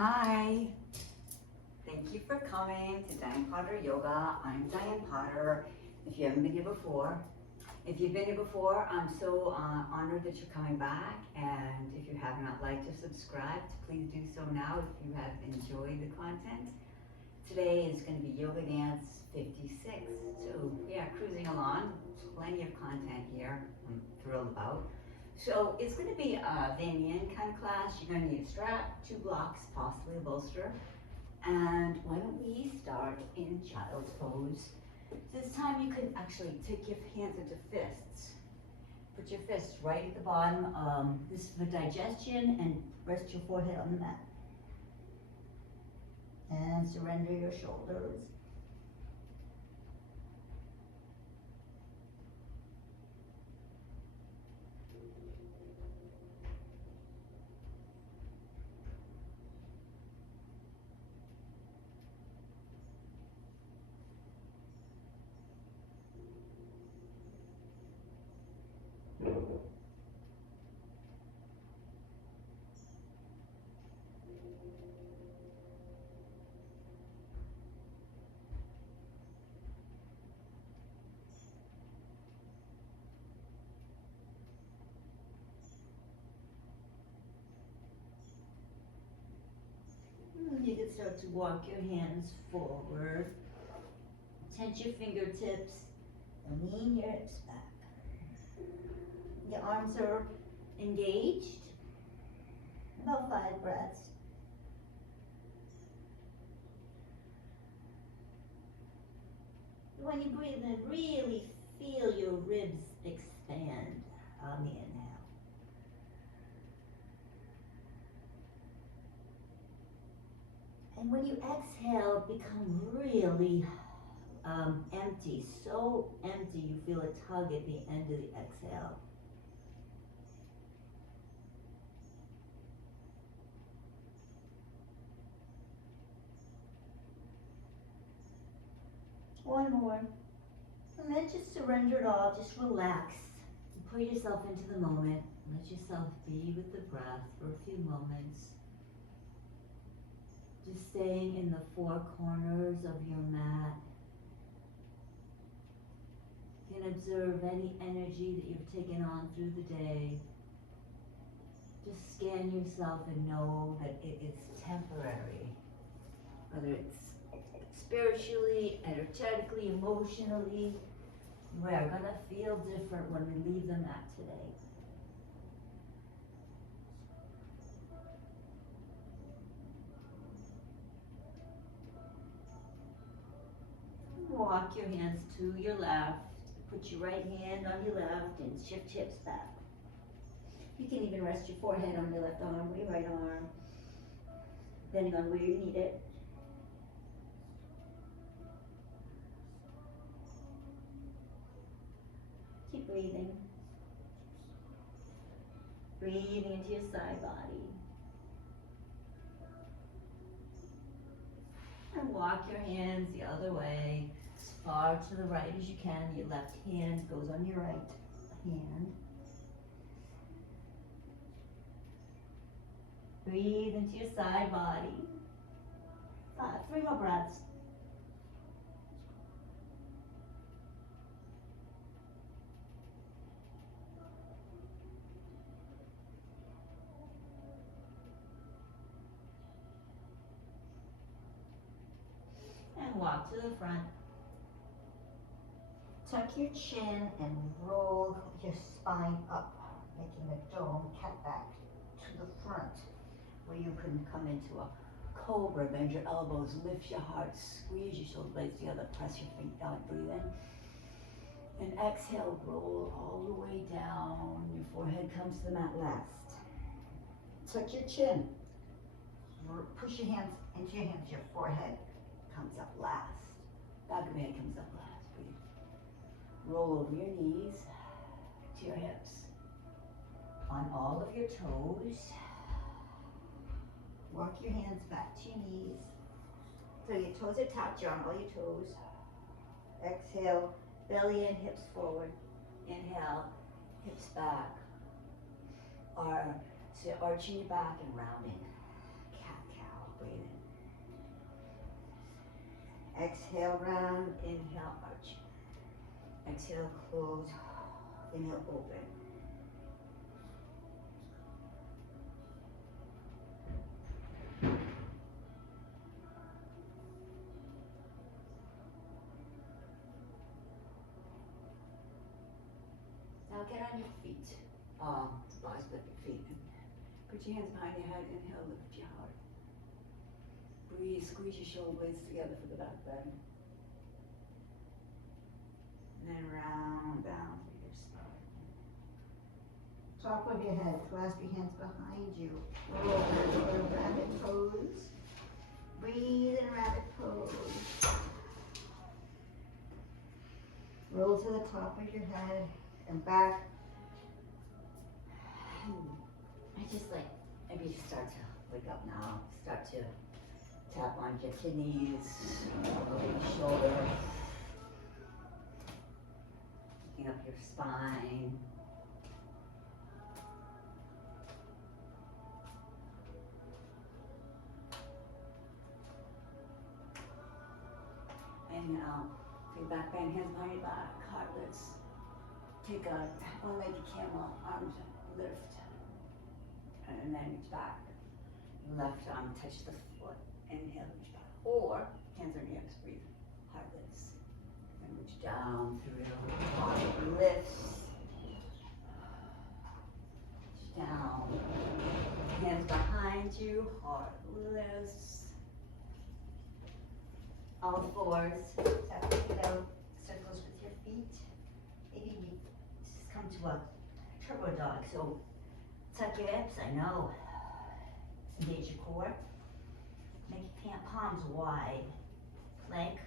Hi, thank you for coming to Diane Potter Yoga. I'm Diane Potter. If you haven't been here before, if you've been here before, I'm so honored that you're coming back. And if you have not liked or subscribed, please do so now if you have enjoyed the content. Today is going to be Yoga Dance 56. So yeah, cruising along, plenty of content here I'm thrilled about. So it's going to be a Vin Yin kind of class. You're going to need a strap, 2 blocks, possibly a bolster. And why don't we start in child's pose. This time you can actually take your hands into fists. Put your fists right at the bottom. This is for digestion, and rest your forehead on the mat. And surrender your shoulders. You can start to walk your hands forward. Tense your fingertips and lean your hips back. Your arms are engaged. About 5 breaths. When you breathe in, really feel your ribs expand on the inhale. And when you exhale, become really empty, so empty you feel a tug at the end of the exhale. One more. And then just surrender it all, just relax. Put yourself into the moment. Let yourself be with the breath for a few moments. Just staying in the 4 corners of your mat. You can observe any energy that you've taken on through the day. Just scan yourself and know that it is temporary. Whether it's spiritually, energetically, emotionally, we are going to feel different when we leave the mat today. Walk your hands to your left. Put your right hand on your left and shift hips back. You can even rest your forehead on your left arm or your right arm, depending on where you need it. Keep breathing. Breathing into your side body. And walk your hands the other way, as far to the right as you can. Your left hand goes on your right hand. Breathe into your side body. 3 more breaths. And walk to the front. Tuck your chin and roll your spine up, making a dome, cat back to the front, where you can come into a cobra. Bend your elbows, lift your heart, squeeze your shoulder blades together, press your feet down, breathe in. And exhale, roll all the way down. Your forehead comes to the mat last. Tuck your chin. Push your hands into your hands. Your forehead comes up last. Back of your head comes up last. Breathe. Roll over your knees to your hips. On all of your toes. Walk your hands back to your knees. So your toes are tapped, you're on all your toes. Exhale, belly in, hips forward. Inhale, hips back. So arching your back and rounding. Cat-cow. Exhale, round. Inhale, arch. Exhale, close. Inhale, open. Now get on your feet. Bars with your feet. Put your hands behind your head. Inhale, lift your heart. Breathe, squeeze your shoulder blades together for the back bend. And then round down through your spine. Top of your head, clasp your hands behind you. Roll over to a rabbit pose. Breathe in rabbit pose. Roll to the top of your head and back. I just like, maybe you start to wake up now. Start to tap on your kidneys, over your shoulder. Picking up your spine. And take back bend, hands behind your back, cartilage. Take a one-legged camel, arms lift. And then reach back. Left arm touch the foot. Inhale, reach back. Or hands on your hips, breathe. Heart lifts. And reach down through. Heart lifts. Reach down. Hands behind you. Heart lifts. All fours. Tap it out. Circles with your feet. Maybe you just come to a turbo dog. So tuck your hips, I know. Engage your core. Make your palms wide. Plank.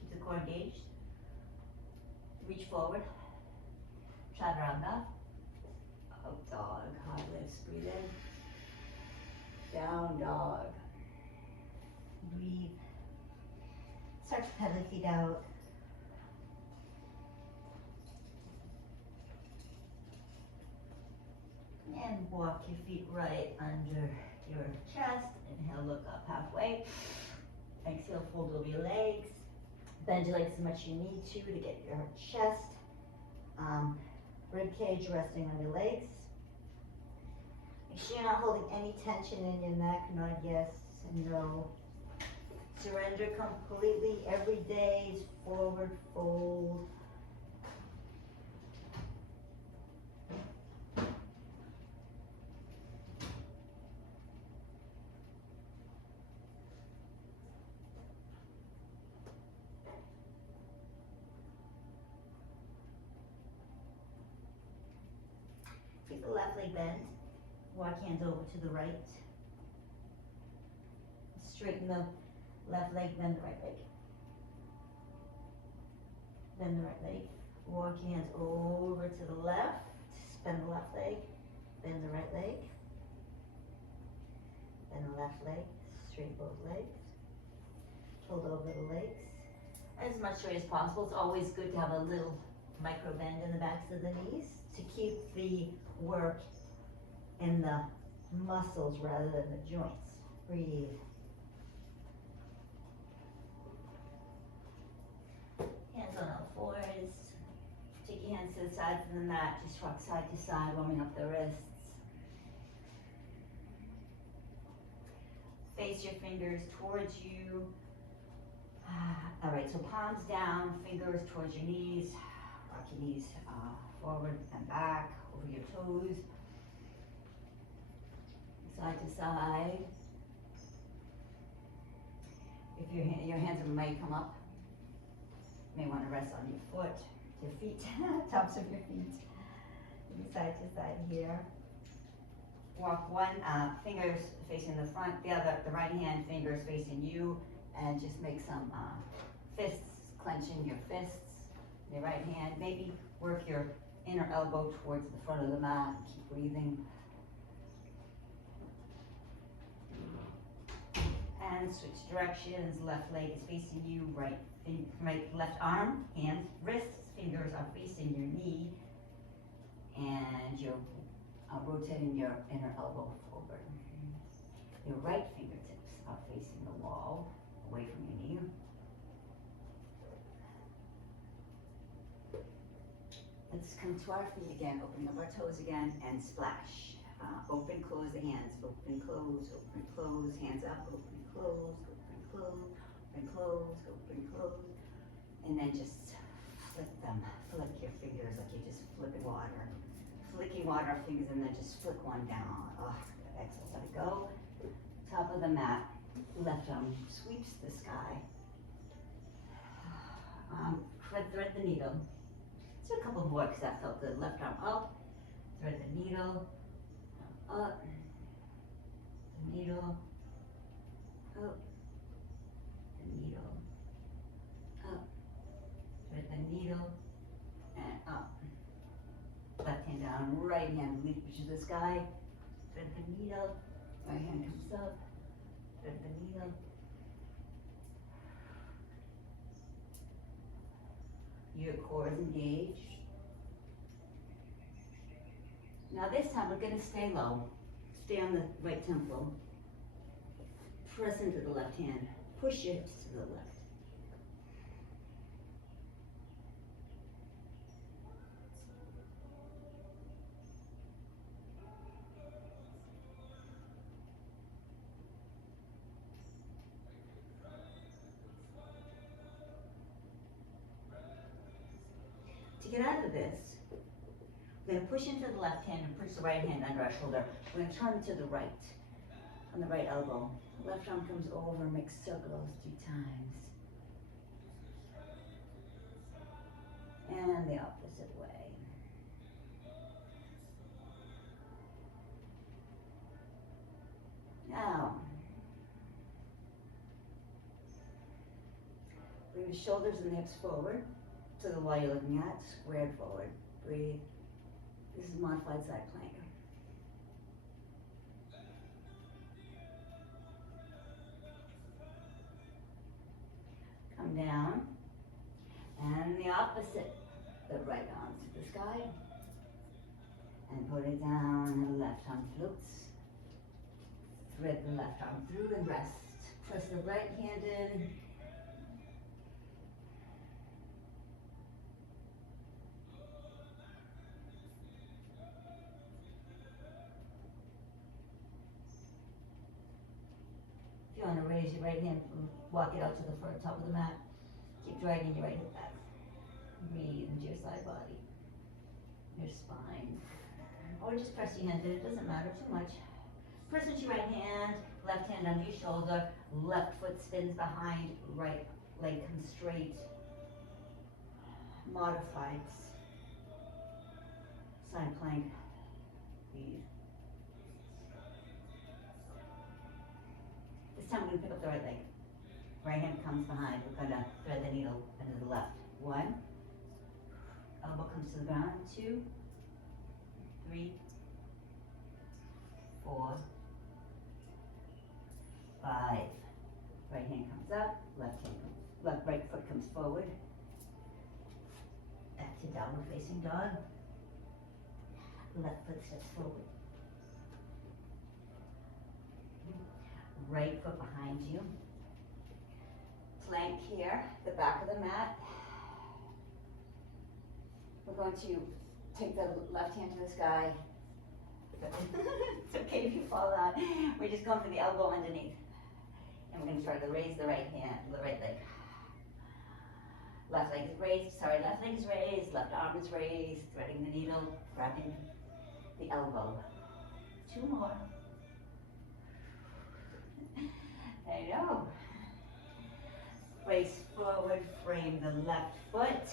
Keep the core engaged. Reach forward. Chaturanga. Up dog. High lifts. Breathe in. Down dog. Breathe. Start to pedal your feet out. And walk your feet right under your chest. Inhale, look up halfway. Exhale, fold over your legs. Bend your legs as much as you need to get your chest, rib cage resting on your legs. Make sure you're not holding any tension in your neck, not yes and no. Surrender completely. Every day is forward fold. Keep the left leg bent. Walk hands over to the right. Straighten the left leg, bend the right leg. Bend the right leg. Walk hands over to the left. Bend the left leg. Bend the right leg. Bend the left leg. Straighten both legs. Fold over the legs. As much straight as possible. It's always good to have a little micro bend in the backs of the knees to keep the work in the muscles rather than the joints. Breathe. Hands on all fours. Take your hands to the sides of the mat. Just rock side to side, warming up the wrists. Face your fingers towards you. All right, so palms down, fingers towards your knees. Rock your knees forward and back, over your toes. Side to side. If your hands might come up, you may want to rest on your feet, tops of your feet. Side to side here. Walk one fingers facing the front, the right hand fingers facing you, and just make some fists, clenching your fists. Your right hand, maybe work your inner elbow towards the front of the mat. Keep breathing. And switch directions. Left leg is facing you. Right left arm, hands, wrists, fingers are facing your knee, and you're rotating your inner elbow forward. Your right fingertips are facing the wall, away from your knee. to our feet again, opening up our toes again, and splash. Open, close the hands, open, close, hands up, open, close, open, close, open, close. And then just flick them, flick your fingers like you're just flipping water. Flicking water fingers and then just flick one down. Oh, exhale, let it go. Top of the mat, left arm sweeps the sky. Thread the needle. Let's do a couple more because that felt good. Left arm up, thread the needle, up, the needle, up, the needle, up, thread the needle, and up. Left hand down, right hand reaches the sky, thread the needle, right hand comes up, thread the needle. Your core is engaged. Now this time we're going to stay low. Stay on the right temple. Press into the left hand. Push your hips to the left. To get out of this, we're going to push into the left hand and push the right hand under our shoulder. We're going to turn to the right, on the right elbow. Left arm comes over, makes circles 3 times. And the opposite way. Now, bring the shoulders and the hips forward to the wall you're looking at, squared forward. Breathe. This is modified side plank. Come down, and the opposite, the right arm to the sky, and put it down, and the left arm floats. Thread the left arm through and rest. Press the right hand in. If you want to raise your right hand, walk it out to the front top of the mat. Keep dragging your right hip back. Breathe into your side body, your spine. Or just press your hand in, it doesn't matter too much. Press into your right hand, left hand under your shoulder, left foot spins behind, right leg comes straight. Modified side plank. Breathe. This time we're going to pick up the right leg. Right hand comes behind. We're going to thread the needle into the left. 1. Elbow comes to the ground. 2, 3, 4, 5. Right hand comes up. Right foot comes forward. Back to downward facing dog. Left foot steps forward. Right foot behind you. Plank here, the back of the mat. We're going to take the left hand to the sky. It's okay if you fall down. We're just going for the elbow underneath. And we're going to try to raise the right hand, the right leg. Left leg is raised, left leg is raised, left arm is raised, threading the needle, grabbing the elbow. 2 more. I know. Face forward, frame the left foot,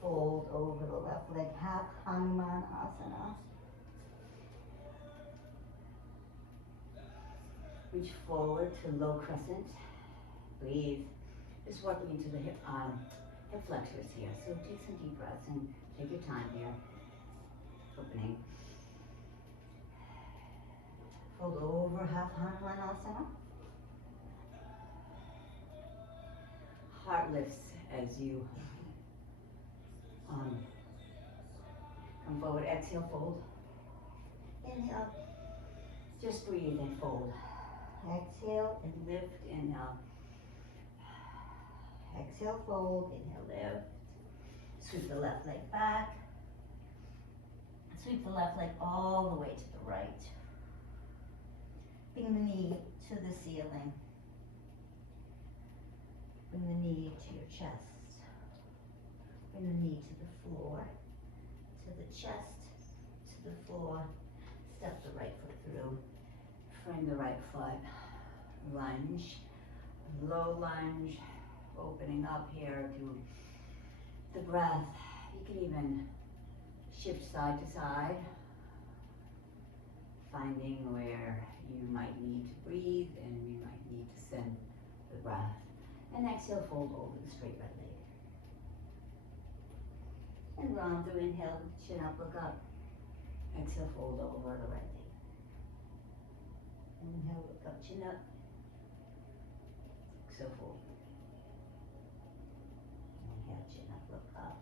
fold over the left leg, half Hanuman Asana. Reach forward to low crescent. Breathe. Just working into the hip flexors here. So take some deep breaths and take your time here. Opening. Fold over, half Hanuman Asana. Heart lifts as you come forward. Exhale, fold. Inhale. Just breathe and fold. Exhale and lift. Inhale. Exhale, fold. Inhale, lift. Scoot the left leg back. Sweep the left leg all the way to the right. Bring the knee to the ceiling. Bring the knee to your chest. Bring the knee to the floor, to the chest, to the floor. Step the right foot through. Frame the right foot. Lunge. Low lunge. Opening up here to the breath. You can even shift side to side, finding where you might need to breathe and you might need to send the breath. And exhale, fold over the straight right leg. And round through, inhale, chin up, look up. Exhale, fold over the right leg. Inhale, look up, chin up. Exhale, fold. Inhale, chin up, look up.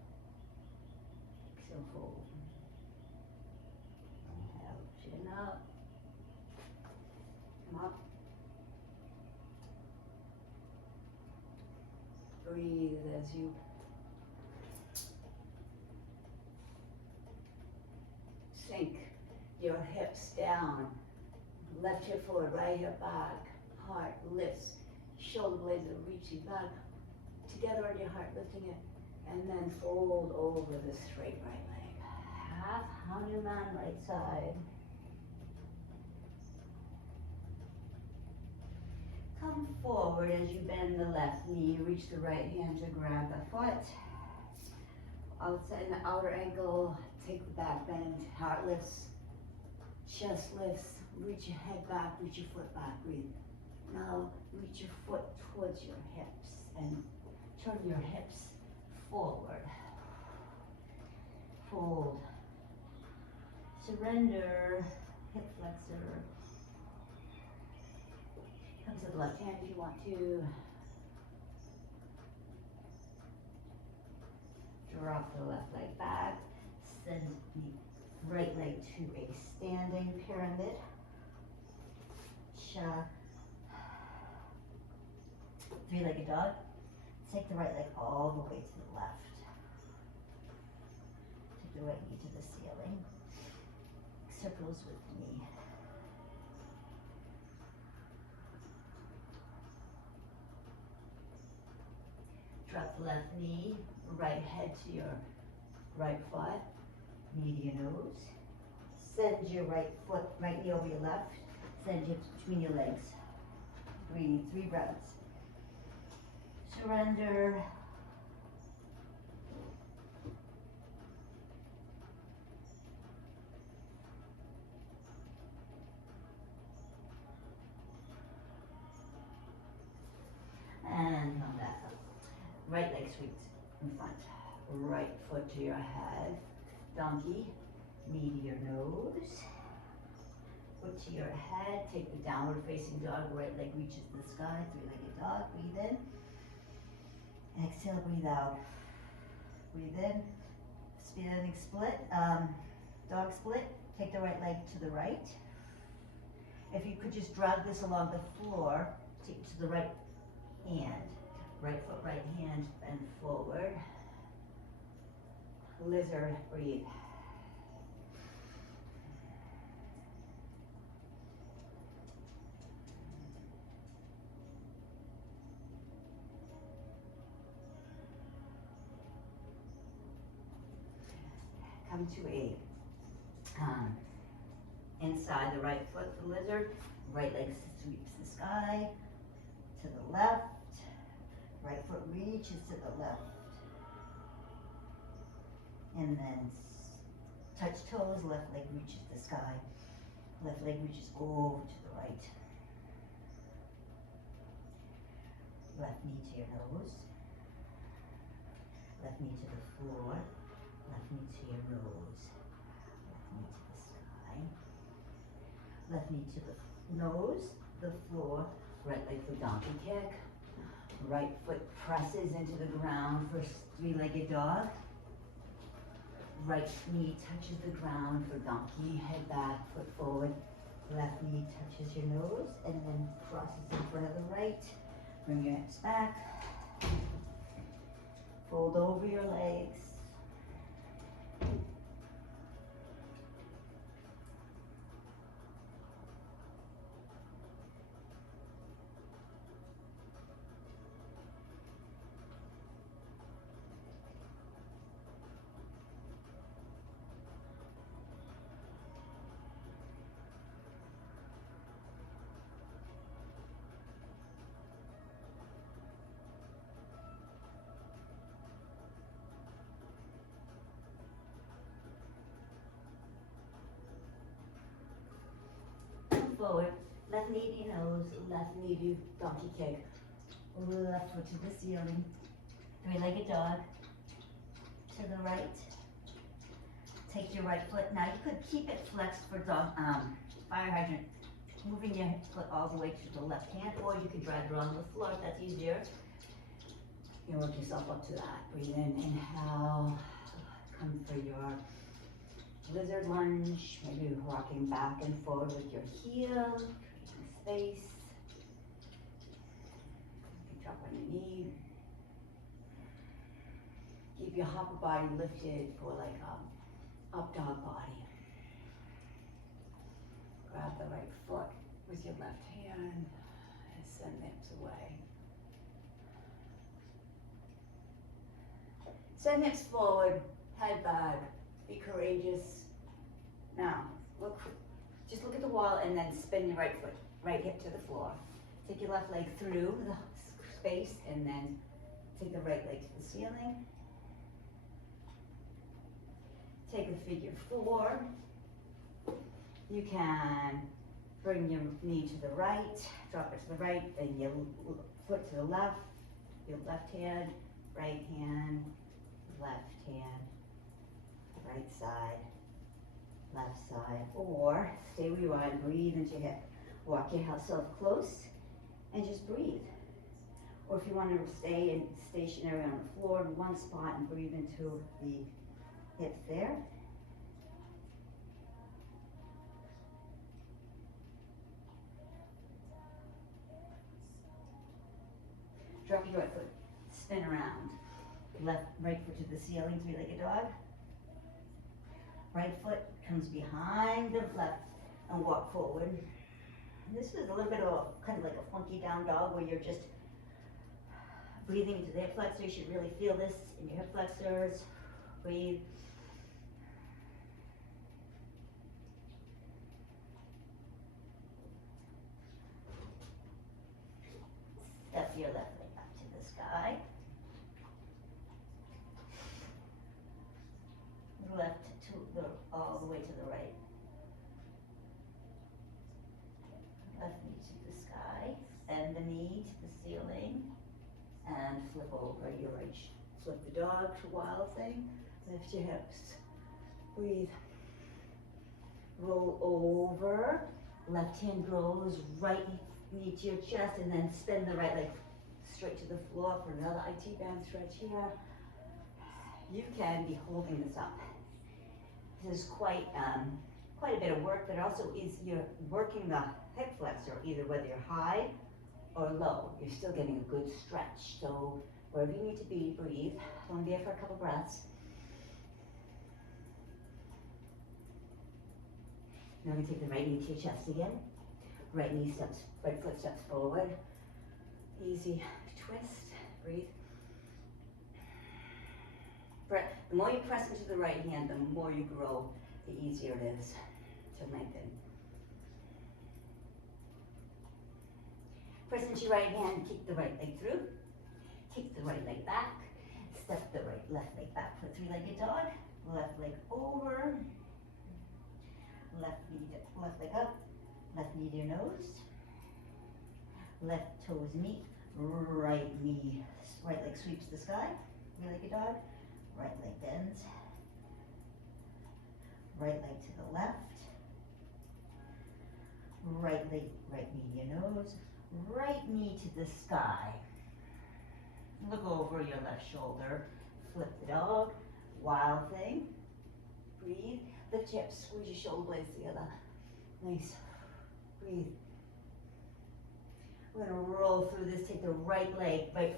Exhale, fold. Inhale, chin up. Come up. Breathe as you sink your hips down. Left hip forward, right hip back. Heart lifts. Shoulder blades are reaching back. Together on your heart, lifting it. And then fold over the straight right leg. Half Hanuman right side. Come forward as you bend the left knee. Reach the right hand to grab the foot. Outside the outer ankle, take the back bend. Heart lifts, chest lifts. Reach your head back, reach your foot back. Breathe. Now reach your foot towards your hips and turn your hips forward. Fold. Surrender. Hip flexor. Come to the left hand if you want to. Drop the left leg back. Send the right leg to a standing pyramid. Three-legged dog. Take the right leg all the way to the left. Take the right knee to the ceiling. Circles with the knee. Drop the left knee, right head to your right foot, knee to your nose. Send your right foot, right knee over your left. Send it between your legs. Breathe, 3 breaths. Surrender. And come back up. Right leg sweeps in front. Right foot to your head. Donkey. Knee to your nose. Foot to your head. Take the downward facing dog. Right leg reaches the sky. Three-legged dog. Breathe in. Exhale, breathe out. Breathe in. Standing split. Dog split. Take the right leg to the right. If you could just drag this along the floor, take it to the right hand. Right foot, right hand, bend forward. Lizard, breathe. Come to a inside the right foot, the lizard. Right leg sweeps the sky to the left. Right foot reaches to the left. And then touch toes, left leg reaches the sky. Left leg reaches over to the right. Left knee to your nose. Left knee to the floor. Left knee to your nose. Left knee to the sky. Left knee to the nose, the floor. Right leg for donkey kick. Right foot presses into the ground for three-legged dog. Right knee touches the ground for donkey. Head back, foot forward. Left knee touches your nose and then crosses in front of the right. Bring your hips back. Fold over your legs. forward. Left knee to your nose, left knee to donkey kick. Left foot to the ceiling. Three-legged dog. To the right. Take your right foot. Now you could keep it flexed for dog, fire hydrant. Moving your foot all the way to the left hand, or you can drag it on the floor if that's easier. You work yourself up to that. Breathe in, inhale. Come for your lizard lunge. Maybe rocking back and forward with your heel, creating space. You can drop on your knee. Keep your upper body lifted for like up dog body. Grab the right foot with your left hand and send hips away. Send hips forward, head back, be courageous. Now, just look at the wall and then spin your right foot, right hip to the floor. Take your left leg through the space and then take the right leg to the ceiling. Take a figure four. You can bring your knee to the right, drop it to the right, then your foot to the left, your left hand, right hand, right side, left side, or stay where you are and breathe into your hip. Walk yourself close and just breathe. Or if you want to stay stationary on the floor in one spot and breathe into the hips there. Drop your right foot, spin around. Right foot to the ceiling, three-legged dog. Right foot comes behind the left and walk forward. And this is a little bit of kind of like a funky down dog where you're just breathing into the hip flexor. You should really feel this in your hip flexors. Breathe. Step your left leg up to the sky. Left to the, all the way to the right. Left knee to the sky. Bend the knee to the ceiling. And flip over your right. Flip the dog to wild thing. Lift your hips. Breathe. Roll over. Left hand grows. Right knee to your chest. And then spin the right leg straight to the floor for another IT band stretch here. You can be holding this up. This is quite a bit of work, but it also is you're working the hip flexor, either whether you're high or low. You're still getting a good stretch. So wherever you need to be, breathe. Hold there for a couple breaths. Now we take the right knee to your chest again. Right foot steps forward. Easy twist. Breathe. The more you press into the right hand, the more you grow, the easier it is to lengthen. Press into your right hand, kick the right leg through, kick the right leg back, step the left leg back for three-legged dog, left leg over, left leg up, left knee to your nose, left toes meet, right leg sweeps the sky, three-legged dog. Right leg bends, right leg to the left, right knee to your nose, right knee to the sky. Look over your left shoulder, flip the dog, wild thing, breathe, lift your hips, squeeze your shoulder blades together. Nice, breathe. We're gonna roll through this, take the right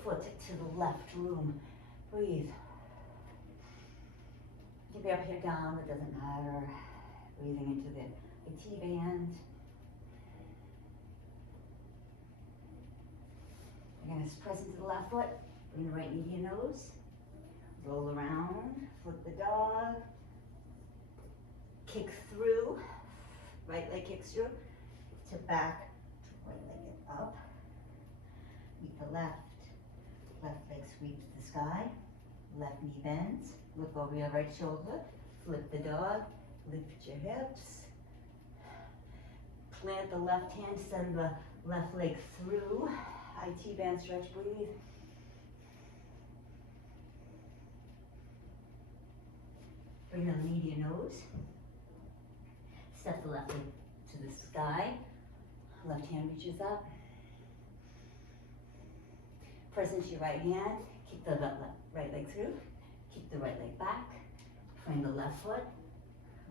foot to the left room, breathe. You can be up here, down, it doesn't matter. Breathing into the T-band. You're going to press into the left foot, bring the right knee to your nose. Roll around, flip the dog. Kick through, right leg kicks through. To back, right leg up. Meet the left leg sweeps the sky. Left knee bends. Look over your right shoulder, flip the dog, lift your hips, Plant the left hand, send the left leg through. IT band stretch, breathe. Bring the knee to your nose. Step the left leg to the sky. Left hand reaches up. Press into your right hand. Kick the right leg through. Kick the right leg back. Frame the left foot.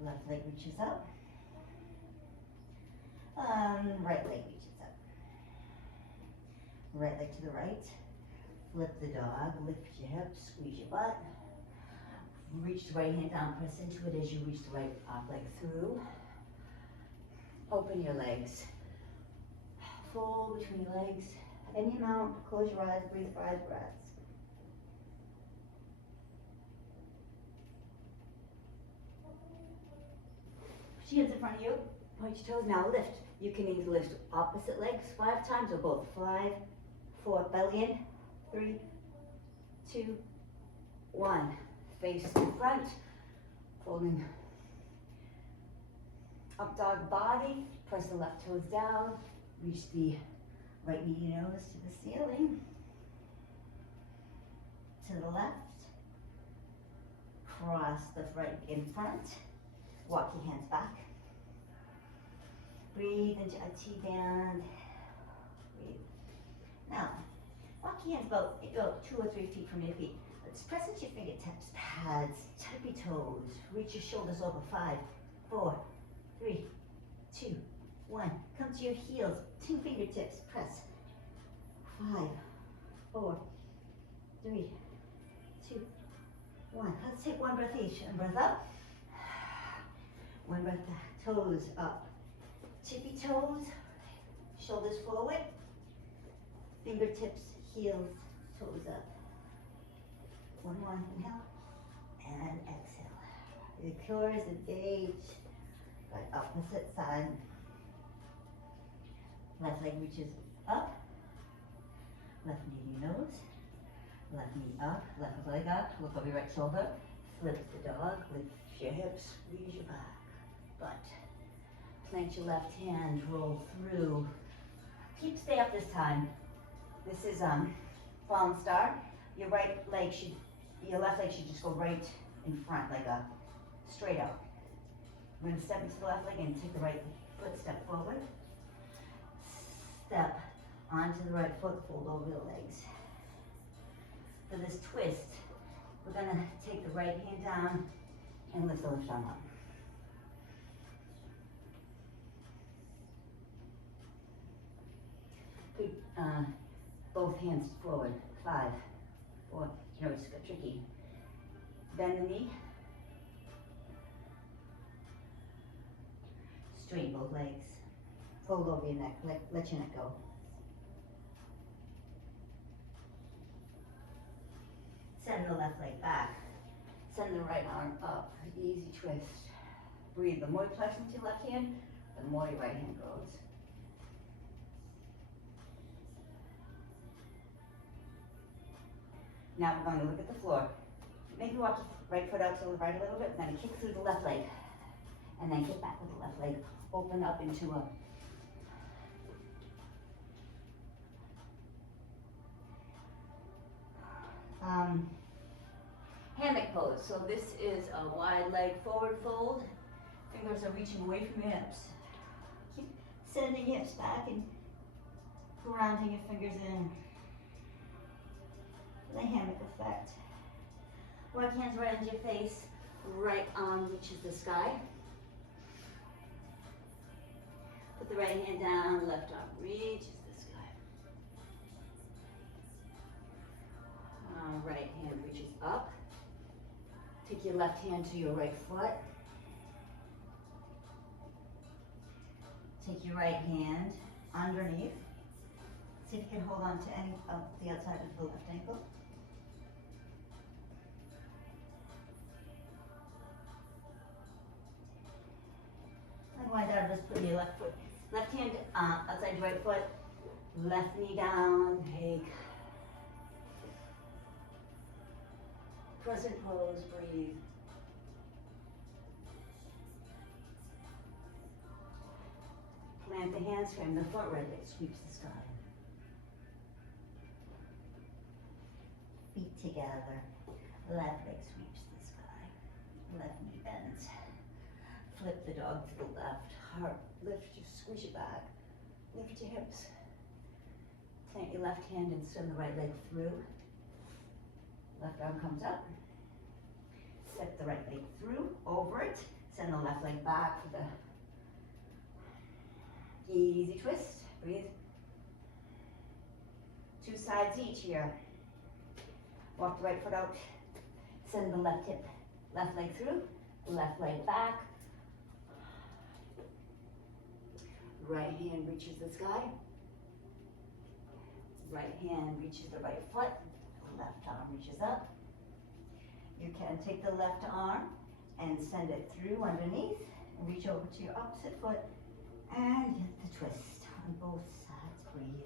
Left leg reaches up. Right leg reaches up. Right leg to the right. Flip the dog. Lift your hips. Squeeze your butt. Reach the right hand down. Press into it as you reach the right leg through. Open your legs. Fold between your legs. Any amount. Close your eyes. Breathe 5 breaths. Put your hands in front of you. Point your toes. Now lift. You can either lift opposite legs 5 times or both. 5, 4, belly in. 3, 2, 1. Face to front. Folding up dog body. Press the left toes down. Reach the right knee and nose to the ceiling. To the left. Cross the right in front. Walk your hands back. Breathe into a T-band. Breathe. Now, walk your hands about 2 or 3 feet from your feet. Let's press into your fingertips, pads, tap your toes. Reach your shoulders over. 5, 4, 3, 2, 1. Come to your heels. 2 fingertips. Press. 5, 4, 3, 2, 1. Let's take 1 breath each. And breath up. 1 breath back. Toes up. Tippy toes. Shoulders forward. Fingertips, heels, toes up. 1 more. Inhale. And exhale. The core is engaged. Right, opposite side. Left leg reaches up. Left knee to your nose. Left knee up. Left leg up. Look over your right shoulder. Flip the dog. Lift your hips. Squeeze your back. Butt. Plant your left hand. Roll through. Stay up this time. This is fallen star. Your left leg should just go right in front, like a straight up. We're gonna step into the left leg and take the right foot, step forward. Step onto the right foot, fold over the legs. For this twist, we're gonna take the right hand down and lift the left arm up. Put both hands forward. 5, 4, you know, it's tricky. Bend the knee. Straighten both legs. Fold over your neck. Let your neck go. Send the left leg back. Send the right arm up. Easy twist. Breathe. The more you flex into your left hand, the more your right hand goes. Now we're going to look at the floor. Maybe walk your right foot out to the right a little bit, then kick through the left leg. And then kick back with the left leg. Open up into a hammock pose. So this is a wide leg forward fold. Fingers are reaching away from your hips. Keep sending your hips back and grounding your fingers in. The hammock effect. Right hands right into your face. Right arm reaches the sky. Put the right hand down, left arm reaches the sky. Right hand reaches up. Take your left hand to your right foot. Take your right hand underneath. See if you can hold on to any of the outside of the left ankle. And wind down, just put your left hand outside your right foot, left knee down, take crescent pose, breathe. Plant the hands, frame the foot, right leg sweeps the sky. Feet together, left leg sweeps the sky. Left knee bends. Flip the dog to the left. Heart, lift, you squish it back. Lift your hips. Plant your left hand and send the right leg through. Left arm comes up. Step the right leg through, over it. Send the left leg back for the easy twist. Breathe. 2 sides each here. Walk the right foot out. Send the left hip, left leg through, left leg back. Right hand reaches the sky. Right hand reaches the right foot. Left arm reaches up. You can take the left arm and send it through underneath. And reach over to your opposite foot and hit the twist on both sides. Breathe.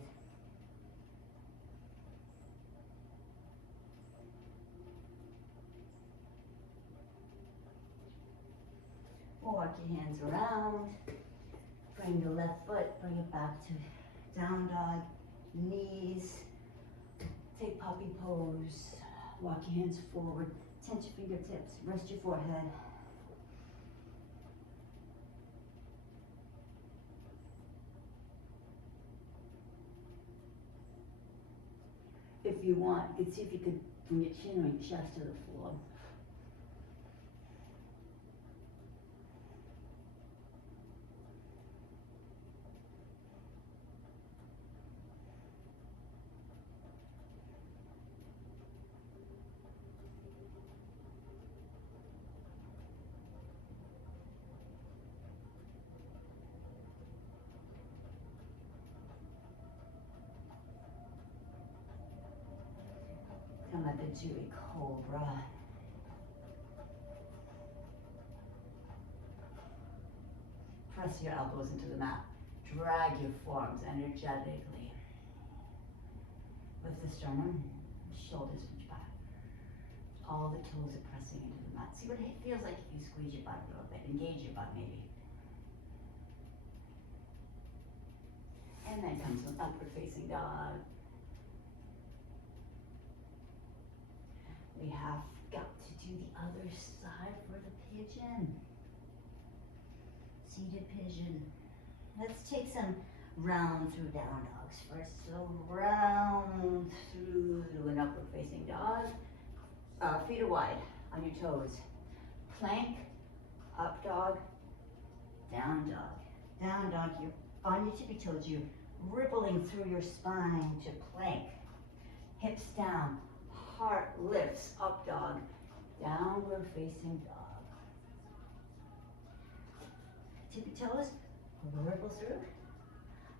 Walk your hands around. Bring the left foot, bring it back to down dog, knees. Take puppy pose. Walk your hands forward. Tense your fingertips. Rest your forehead. If you want, you can see if you could bring your chin or your chest to the floor. Come at the Dewey Cobra. Press your elbows into the mat. Drag your forearms energetically. Lift the sternum, shoulders reach back. All the toes are pressing into the mat. See what it feels like if you squeeze your butt a little bit. Engage your butt maybe. And then comes an upward facing dog. We have got to do the other side for the pigeon. Seated pigeon. Let's take some round through down dogs first. So round through to an upward facing dog. Feet are wide on your toes. Plank, up dog, down dog. Down dog, you're on your tippy toes. You're rippling through your spine to plank. Hips down. Heart lifts, up dog, downward facing dog. Tippy toes, ripple through.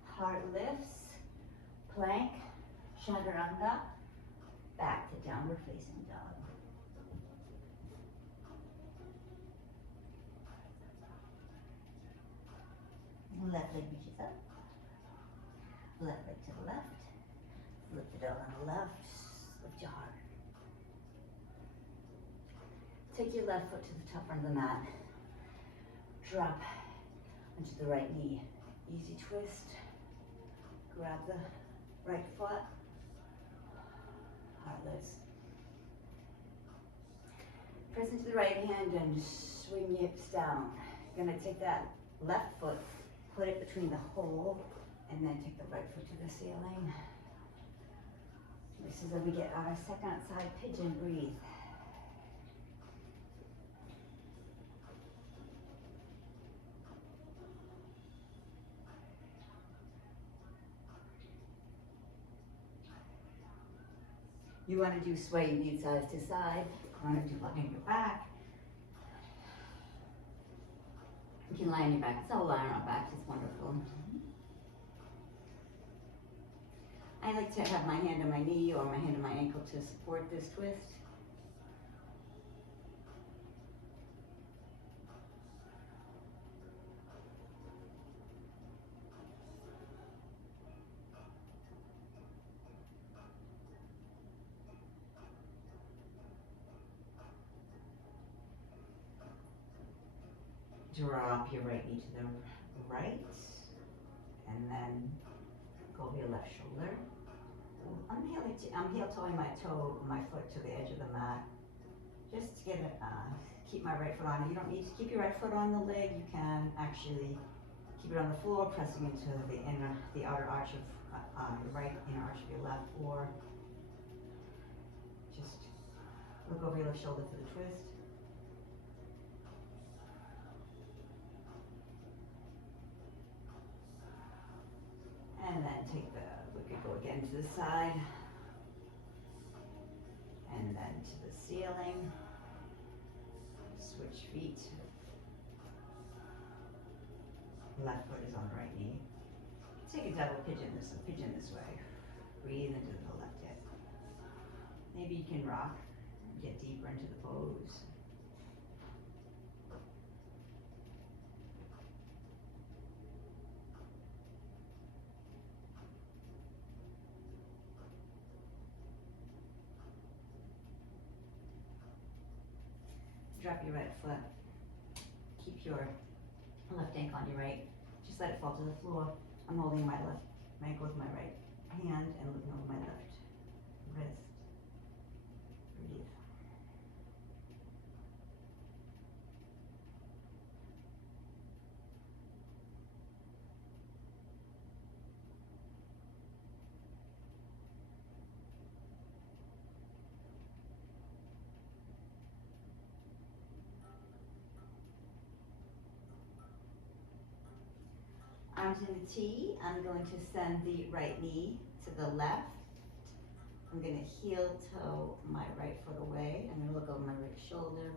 Heart lifts, plank, chaturanga, back to downward facing dog. Left leg reaches up. Left leg to the left. Lift the dog on the left. Lift your heart. Take your left foot to the top end of the mat. Drop onto the right knee. Easy twist. Grab the right foot. Heart lifts. Press into the right hand and swing your hips down. You're gonna take that left foot, put it between the hole, and then take the right foot to the ceiling. This is when we get our second side pigeon. Breathe. You want to do sway your feet side to side. You want to do lying on your back. You can lie on your back. It's all lying on our backs. It's wonderful. I like to have my hand on my knee or my hand on my ankle to support this twist. Drop your right knee to the right. And then go over your left shoulder. I'm heel toeing my foot to the edge of the mat. Just to get it, keep my right foot on. You don't need to keep your right foot on the leg. You can actually keep it on the floor, pressing into the outer arch of your right inner arch of your left, or just look over your left shoulder for the twist. And then we could go again to the side, and then to the ceiling. Switch feet. Left foot is on the right knee. Take a double pigeon this way. Breathe into the left hip. Maybe you can rock, get deeper into the pose. Drop your right foot. Keep your left ankle on your right. Just let it fall to the floor. I'm holding my ankle with my right hand and looking over my left wrist. Breathe. Arms in the T. I'm going to send the right knee to the left. I'm going to heel toe my right foot away. I'm going to look over my right shoulder.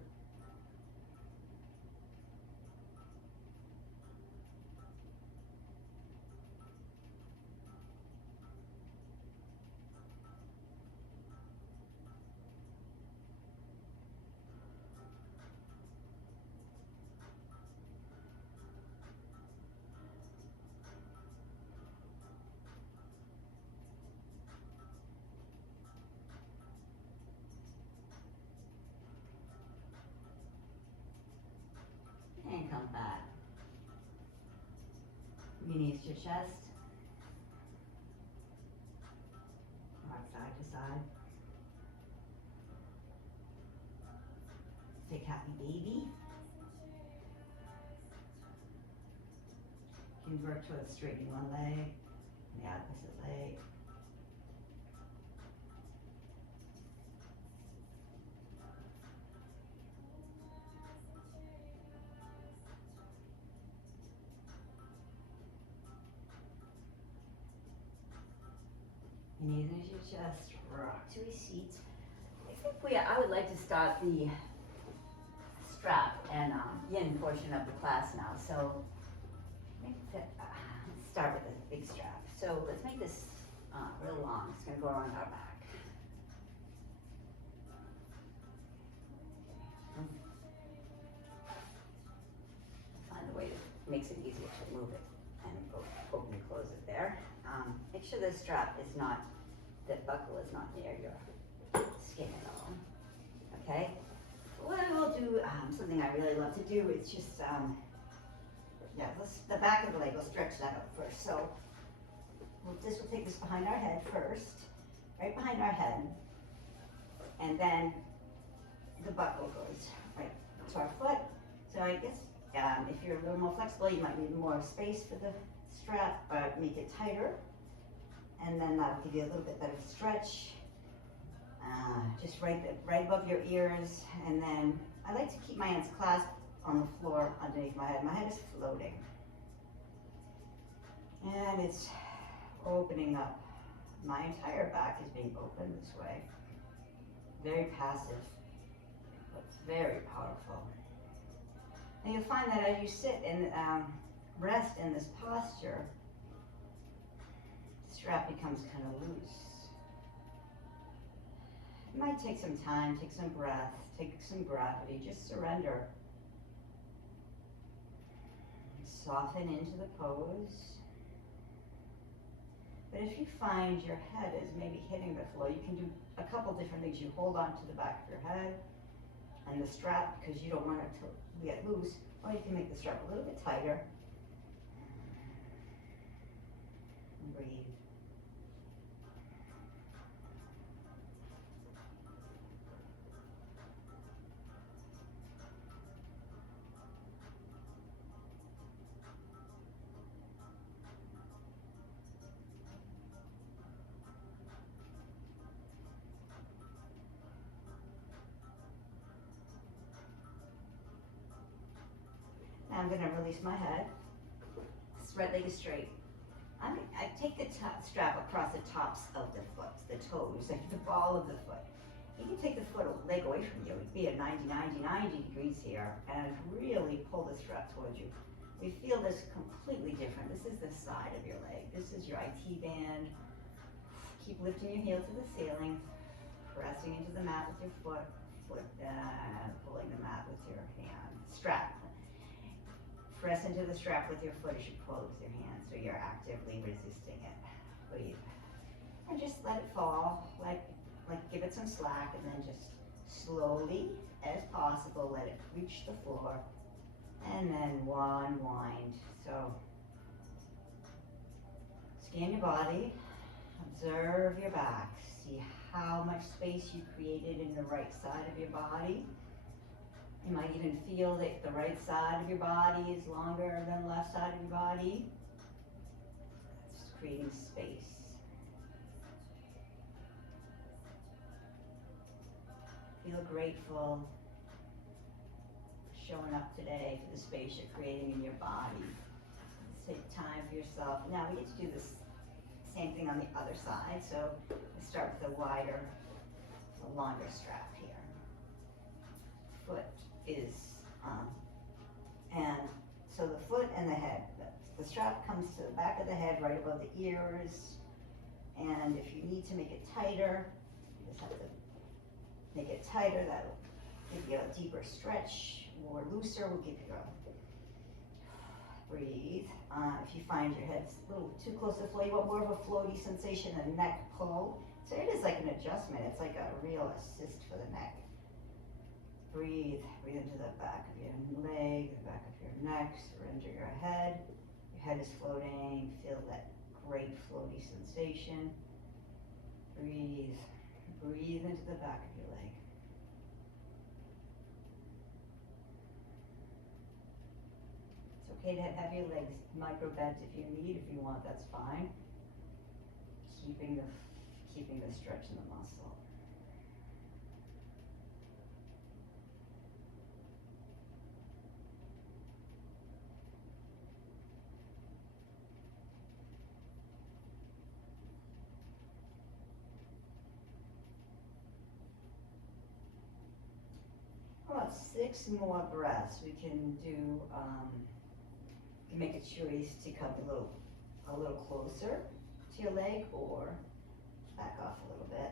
And come back. Your knees to your chest. Rock side to side. Take happy baby. Convert towards straightening one leg, the opposite leg. Knees into your chest, rock to a seat. I would like to start the strap and yin portion of the class now. So let's start with a big strap. So let's make this real long. It's going to go around our back. Find a way that makes it easier to move it and open and close it there. Make sure the strap is not, the buckle is not near your skin at all. Okay? What I will do, something I really love to do is just, the back of the leg, we'll stretch that out first. So we'll take this behind our head first, right behind our head, and then the buckle goes right to our foot. So I guess if you're a little more flexible, you might need more space for the strap, but make it tighter, and then that'll give you a little bit better stretch. Just right above your ears, and then I like to keep my hands clasped on the floor underneath my head. My head is floating, and it's opening up. My entire back is being opened this way. Very passive, but very powerful. And you'll find that as you sit and rest in this posture, the strap becomes kind of loose. It might take some time, take some breath, take some gravity, just surrender. Soften into the pose. But if you find your head is maybe hitting the floor, you can do a couple different things. You hold on to the back of your head and the strap because you don't want it to get loose, or you can make the strap a little bit tighter. and breathe. Now I'm going to release my head. This right leg is straight. I take the strap across the tops of the foot, the toes, like the ball of the foot. You can take the leg away from you. It'd be a 90 degrees here, and really pull the strap towards you. We feel this completely different. This is the side of your leg. This is your IT band. Keep lifting your heel to the ceiling, pressing into the mat with your foot, pulling the mat with your hand. Strap. Press into the strap with your foot as you pull with your hand, so you're actively resisting it. Breathe. And just let it fall, like give it some slack, and then just slowly as possible let it reach the floor, and then unwind. So scan your body, observe your back, see how much space you created in the right side of your body. You might even feel that the right side of your body is longer than the left side of your body. Just creating space. Feel grateful for showing up today for the space you're creating in your body. Let's take time for yourself. Now we get to do this same thing on the other side. So let's start with a wider, a longer strap here. Foot is, and so the foot and the head, the strap comes to the back of the head right above the ears, and if you need to make it tighter, you just have to make it tighter. That'll give you a deeper stretch, or looser will give you a breathe. If you find your head's a little too close to the floor, you want more of a floaty sensation, a neck pull. So it is like an adjustment. It's like a real assist for the neck. Breathe into the back of your leg, the back of your neck, surrender your head. Your head is floating, feel that great floaty sensation. Breathe into the back of your leg. It's okay to have your legs micro bent if you need, if you want, that's fine. Keeping the stretch in the muscle. About 6 more breaths. We can do, make a choice to come a little closer to your leg or back off a little bit.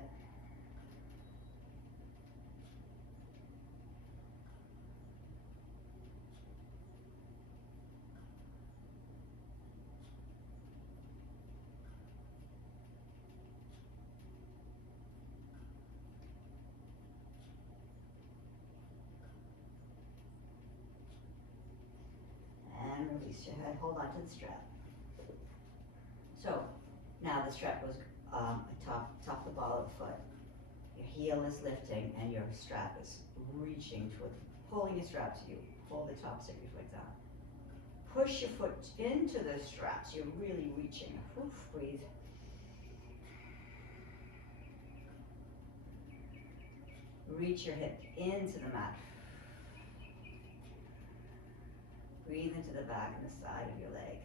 And release your head, hold on to the strap. So now the strap goes top the ball of the foot. Your heel is lifting and your strap is reaching toward, pulling your strap to you. Pull the tops of your foot down. Push your foot into the straps. You're really reaching. Oof, breathe. Reach your hip into the mat. Breathe into the back and the side of your leg.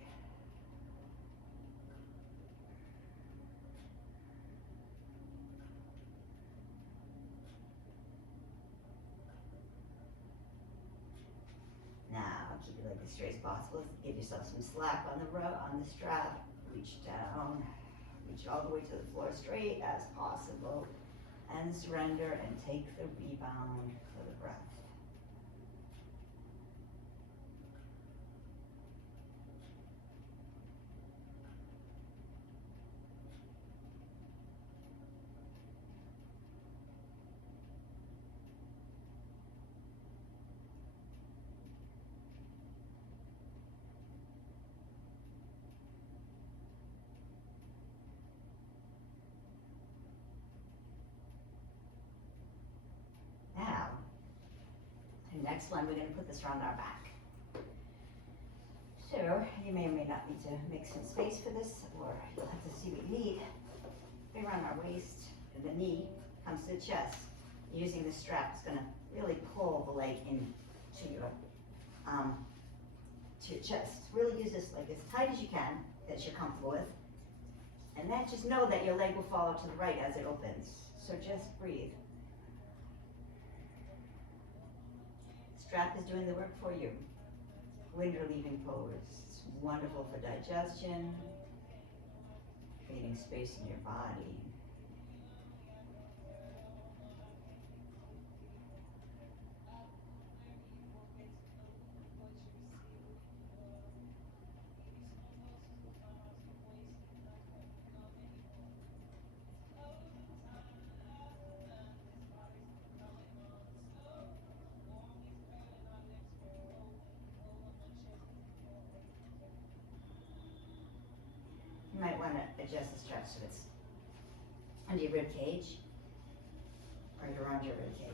Now, keep your leg as straight as possible. Give yourself some slack on the strap. Reach down. Reach all the way to the floor straight as possible. And surrender and take the rebound for the breath. next one, we're gonna put this around our back. So, you may or may not need to make some space for this, or you'll have to see what you need. Around our waist, and the knee comes to the chest. Using the strap is gonna really pull the leg into to your chest. Really use this leg as tight as you can, that you're comfortable with. And then just know that your leg will follow to the right as it opens. So just breathe. Strap is doing the work for you. Wind relieving pose. It's wonderful for digestion, creating space in your body. You might want to adjust the strap so it's under your rib cage, right around your rib cage.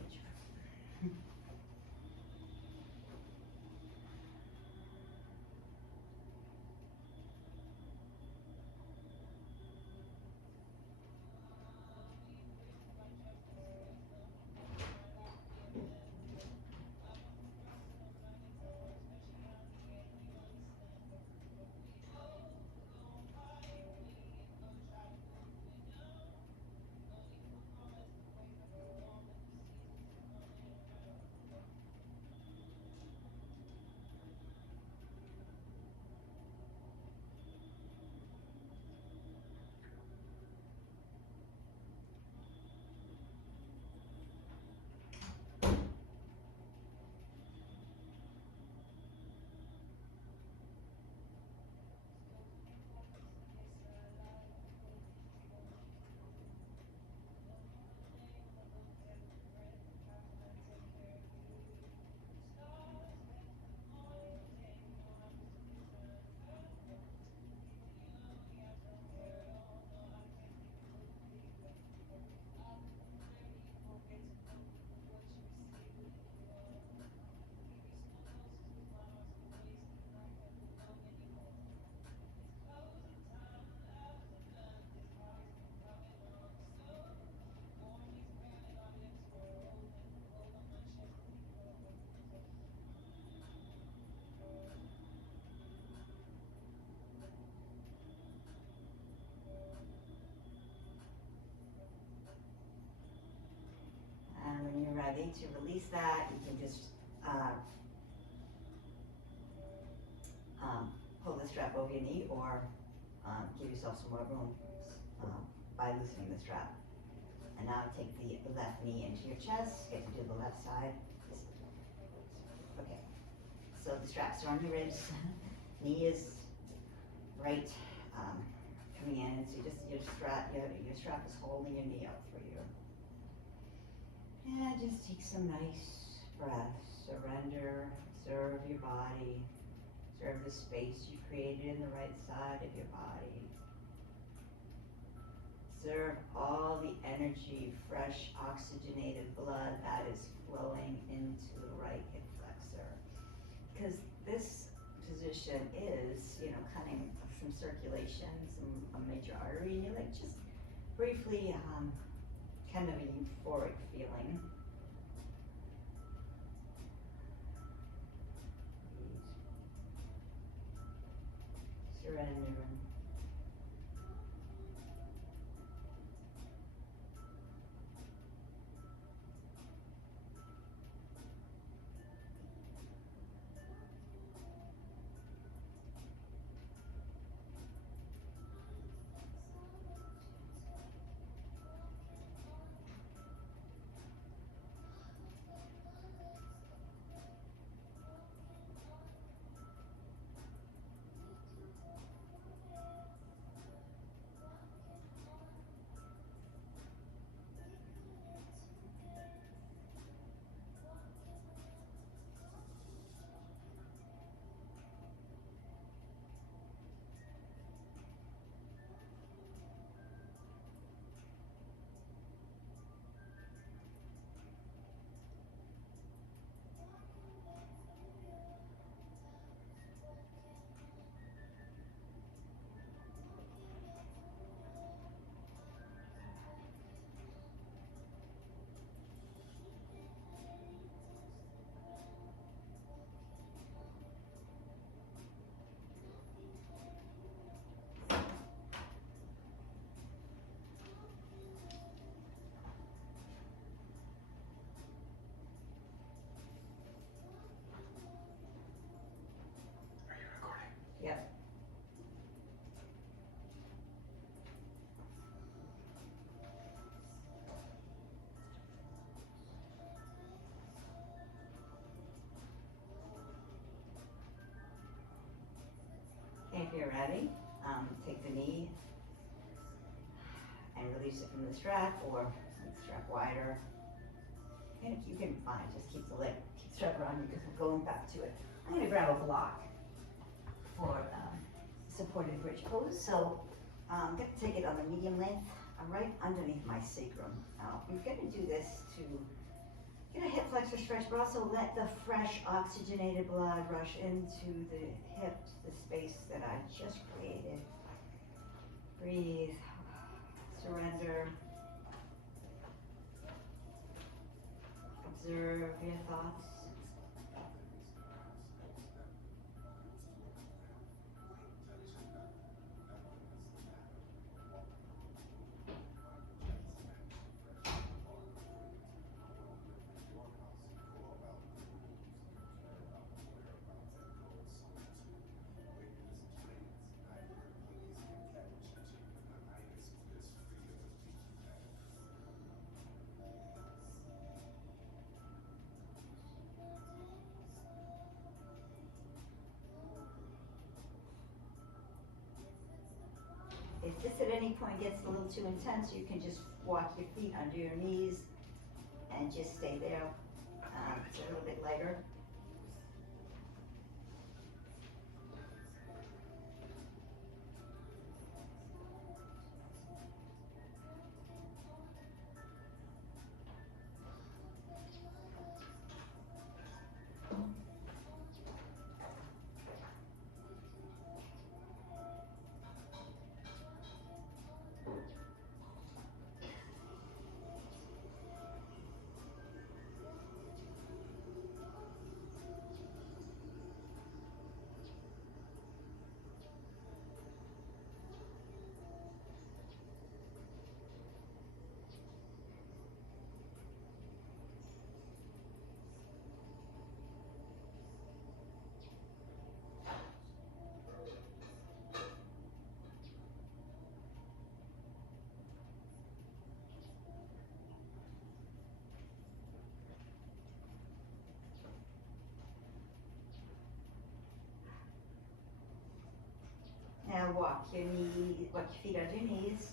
And when you're ready to release that, you can just pull the strap over your knee, or give yourself some more room by loosening the strap. And now take the left knee into your chest, get to do the left side. Okay, so the straps are on your ribs, knee is right coming in, so your strap is holding your knee up for you. And just take some nice breaths, surrender, observe your body, observe the space you created in the right side of your body. Observe all the energy, fresh oxygenated blood that is flowing into the right hip flexor. Because this position is, cutting some circulation, a major artery in your leg, just briefly, kind of a euphoric feeling. Surrender. ready, take the knee and release it from the strap, or make the strap wider. And if you can find, just keep the strap around you because we're going back to it. I'm going to grab a block for supported bridge pose. So I'm going to take it on the medium length, right underneath my sacrum. Now, we're going to do this to get a hip flexor stretch, but also let the fresh oxygenated blood rush into the hip, the space that I just created. Breathe, surrender, observe your thoughts. If this at any point gets a little too intense, you can just walk your feet under your knees and just stay there. It's a little bit lighter. Now walk your feet under your knees,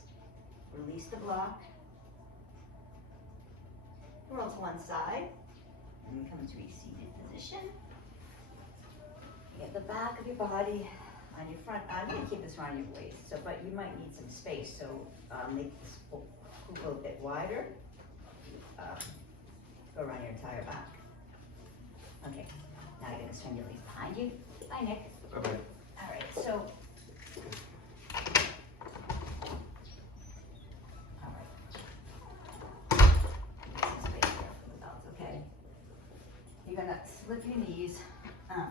release the block, roll to one side, and come to a seated position. Get the back of your body on your front. I'm going to keep this around your waist, but you might need some space, so make this hoop a little bit wider. Go around your entire back. Okay, now you're going to swing your legs behind you. Bye, Nick. Bye-bye. All right, so you're gonna slip your knees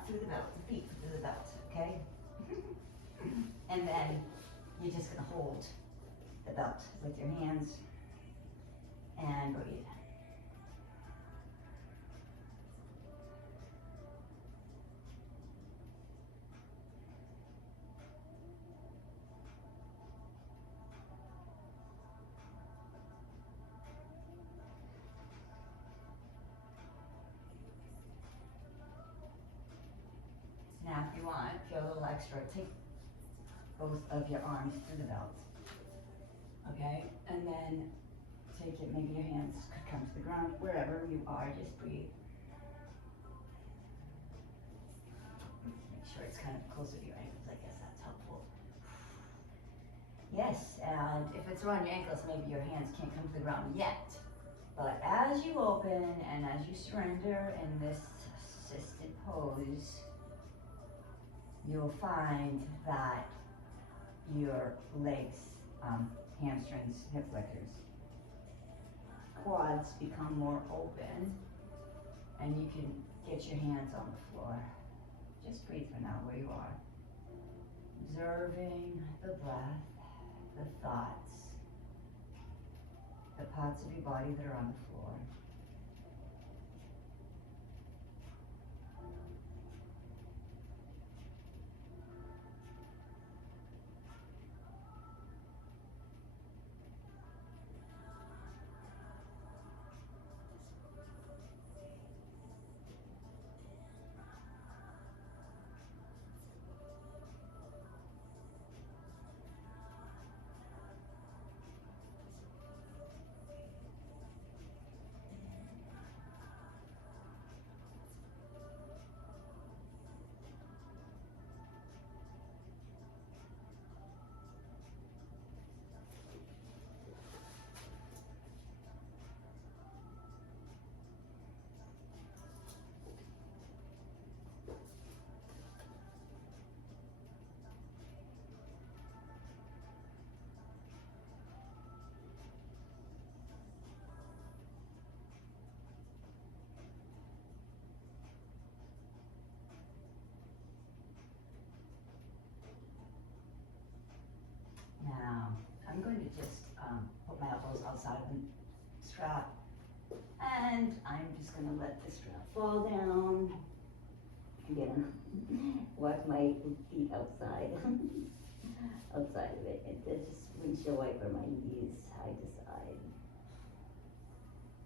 through the belt, the feet through the belt, okay? And then you're just gonna hold the belt with your hands and breathe. Now, if you want, feel a little extra, take both of your arms through the belt, okay? And then take it, maybe your hands could come to the ground, wherever you are, just breathe. Make sure it's kind of closer to your ankles, I guess that's helpful. Yes, and if it's around your ankles, maybe your hands can't come to the ground yet. But as you open and as you surrender in this assisted pose, you'll find that your legs, hamstrings, hip flexors, quads become more open, and you can get your hands on the floor. Just breathe for now where you are. Observing the breath, the thoughts, the parts of your body that are on the floor. the side of the strap. And I'm just gonna let the strap fall down. Again, watch my feet outside, outside of it. And then just windshield wiper my knees side to side.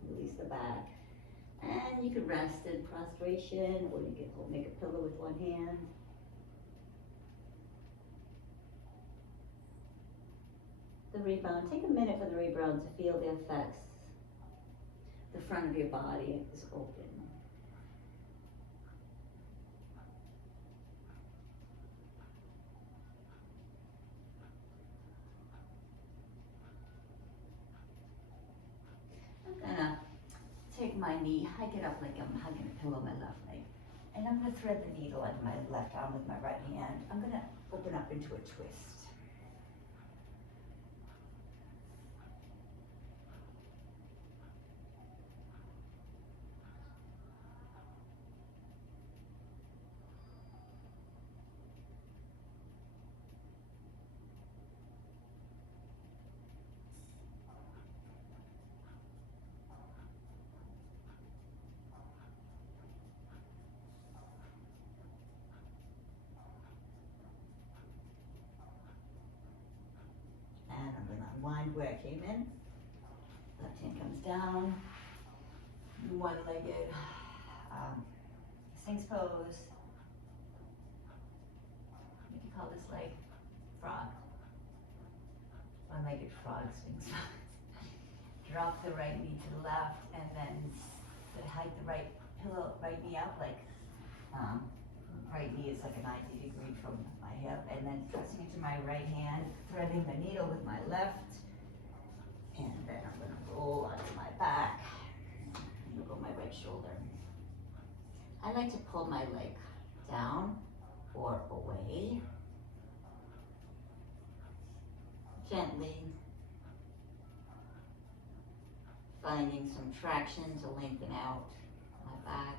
Release the back. And you can rest in prostration, or you can make a pillow with one hand. The rebound, take a minute for the rebound to feel the effects. The front of your body is open. I'm gonna take my knee, hike it up like I'm hugging a pillow on my left leg. And I'm gonna thread the needle on my left arm with my right hand. I'm gonna open up into a twist. And I'm gonna unwind where I came in. Left hand comes down. One-legged Sphinx pose. You can call this like frog. One-legged frog, Sphinx pose. Drop the right knee to the left, and then hike the right knee out like right knee is like a 90 degree from my hip, and then pressing into my right hand, threading the needle with my left, and then I'm gonna roll onto my back. Look on my right shoulder. I like to pull my leg down or away. Gently. Finding some traction to lengthen out my back.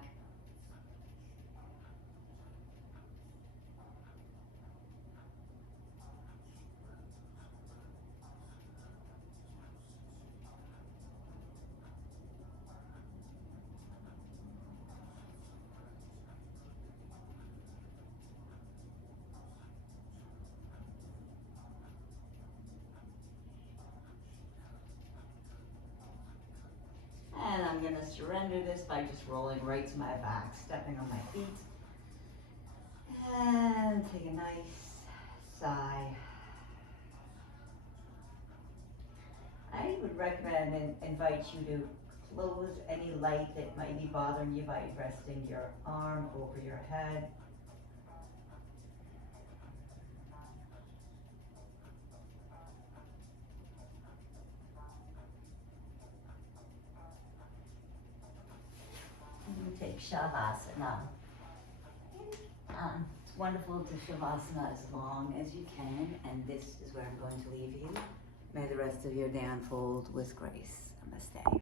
And I'm gonna surrender this by just rolling right to my back, stepping on my feet. And take a nice sigh. I would recommend and invite you to close any light that might be bothering you by resting your arm over your head. And take Shavasana. It's wonderful to Shavasana as long as you can, and this is where I'm going to leave you. May the rest of your day unfold with grace. Namaste.